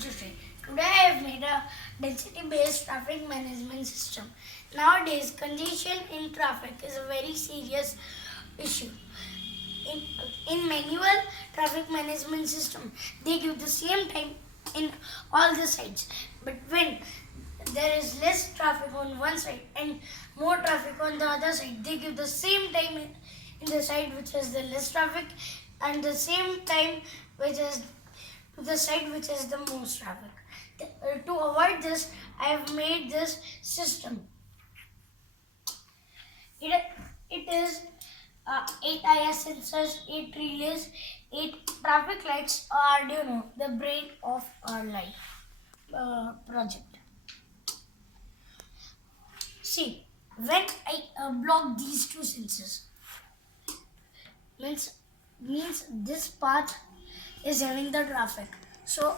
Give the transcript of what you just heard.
to say. Today I have made a density-based traffic management system. Nowadays, congestion in traffic is a very serious issue. In manual traffic management system, they give the same time in all the sides. But when there is less traffic on one side and more traffic on the other side, they give the same time in the side which is the less traffic and the same time which is to the side which is the most traffic. To avoid this, I have made this system. It is 8 IR sensors, 8 relays, 8 traffic lights, Arduino, the brain of our life project. See, when I block these two sensors, means this path is having the traffic. So